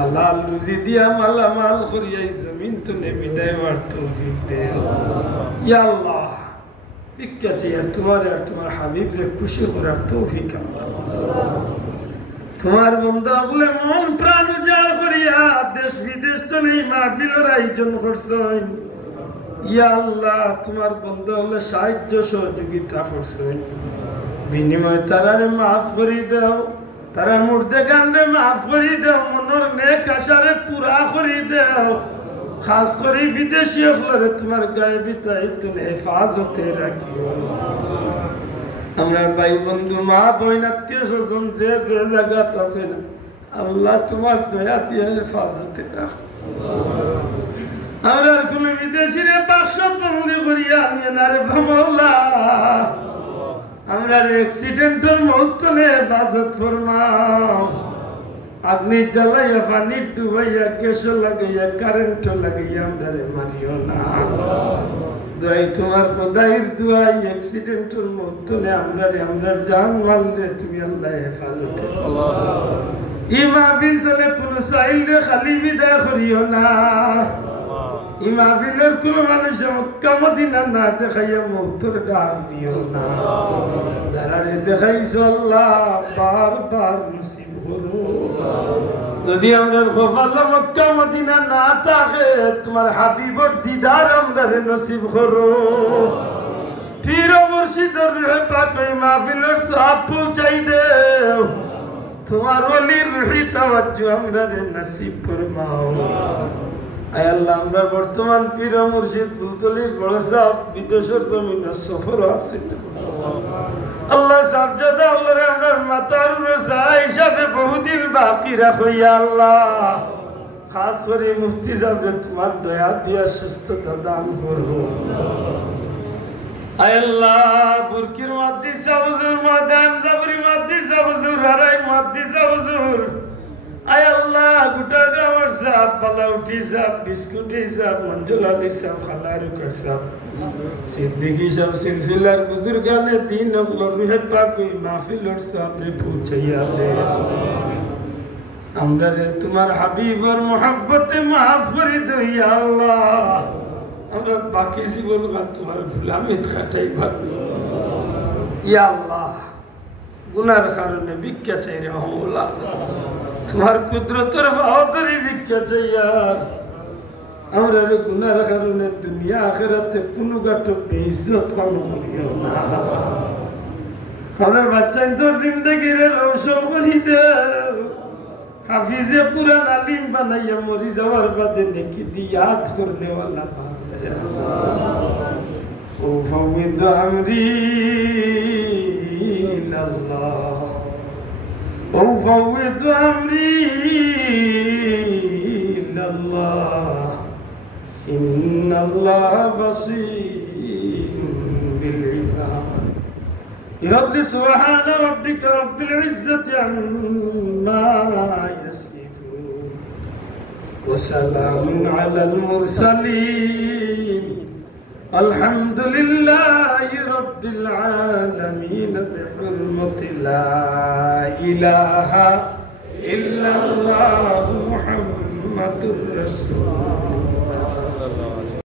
হালাল রুজি দিয়া মালামাল করিয়া জমিন তুলে বিদায় হওয়ার তৌফিক দে ইয়া আল্লাহ ভিক্ষা চাই আর তোমার হাবিবরে খুশি করার তৌফিক তোমার বন্ধা বলে মন প্রাণ উজাড় করিয়া দেশ বিদেশ তো নেই মাহফিলের আয়োজন করছেন ইয়া আল্লাহ তোমার বন্ধা হলে সাহায্য সহযোগিতা করছেন বিনিময় তারারে মাফ করে দাও তারা মুর্দে গান্ডে মাফ করে দাও মনের নেক আশারে পুরা করে দাও খাস করে বিদেশি হলে তোমার গায়েবী দায়িত্ব হেফাজতে রাখিও আমরা ভাই বন্ধু মা বোন আত্মীয় স্বজন যে যে জায়গাতে আছে না আল্লাহ তোমার দয়া দিয়ে হেফাজতে রাখ আমরা কোন বিদেশিরে বাক্স বন্দি করিয়া নিয়ে না রে মওলা আমরা অ্যাক্সিডেন্টাল মৌত নে হেফাজত ফরমাও আপনি জ্বালাইয়া পানি ডুবাইয়া গ্যাস লাগাইয়া কারেন্ট লাগাইয়া আমাদের মারিও না দোয়াই তোমার খোদাইর দোয়াই অ্যাক্সিডেন্টাল মৌত নে আমরা জান মালরে তুমি আল্লাহ হেফাজতে ইমাবিল তলে কোন সাইল রে খালি বিদায় করিও না ইমাবিলের কোন মানুষ মক্কা মদিনা না দেখাইয়া মৌতর ডাক দিও না যারারে দেখাইছো আল্লাহ বারবার নসিব করো যদি আমরা কপালে মক্কা মদিনা না থাকে তোমার হাবিবর দিদার আমাদের নসিব করো পীর মুর্শিদের রূহে পাক মাহফিলের সওয়াব পৌঁছাই দেও তোমার ওলির রূহি তাওয়াজ্জু আমাদের নসিব ফরমাও আয় আল্লাহ আমরা বর্তমান পীর মুর্শিদ ফুলতলির বড় সাহেব বিদেশের জমিনে সফর আছে আল্লাহ সাবজাদা আল্লাহ আমরা মাতার রোজা হিসাবে বহুদিন বাকি রাখো ইয়া আল্লাহ খাস করে মুফতি সাহেব তোমার দয়া দিয়া সুস্থতা দান করো আয় আল্লাহ বুরকির মুহাদ্দিস সাহেব হুজুর মাদান জাবরি মুহাদ্দিস সাহেব হুজুর হারাই মুহাদ্দিস সাহেব হুজুর আয় আল্লাহ গোটা গ্রামের সাহেব পালাউটি সাহেব বিস্কুটি সাহেব মঞ্জুল আলী সাহেব খালারুকার সাহেব সিদ্দিকী সাহেব সিলসিলার বুজুর্গানে দিন আল্লাহ রুহে পাক ওই মাহফিলের সামনে পৌঁছাইয়া দে আমরা তোমার হাবিবর মোহাব্বতে মাফ করে দে ইয়া আল্লাহ আমরা বাকি জীবন তোমার গোলামি কাটাই ভাবি ইয়া আল্লাহ গুনার কারণে ভিক্ষা চাই রে মাওলা তোমার কুদরতের বাহাদুরি ভিক্ষা চাই আর আমরা গুনার কারণে দুনিয়া আখিরাতে কোনো গাটো বেইজ্জত করিও না আমার বাচ্চাদের জিন্দেগিরে রৌশন করি দেও হাফিজে কুরআন আলিম বানাইয়া মরি যাওয়ার বাদে নেকি দি ইয়াদ করলে ওয়ালা ও ফাওয়িদ আমরি ইলাল্লাহ أفوض أمري إلى الله إن الله بصير بالعباد يرد سبحان ربك رب العزة عما يصفون وسلام على المرسلين الحمد لله رب العالمين بحرمة لا إله إلا الله محمد رسول الله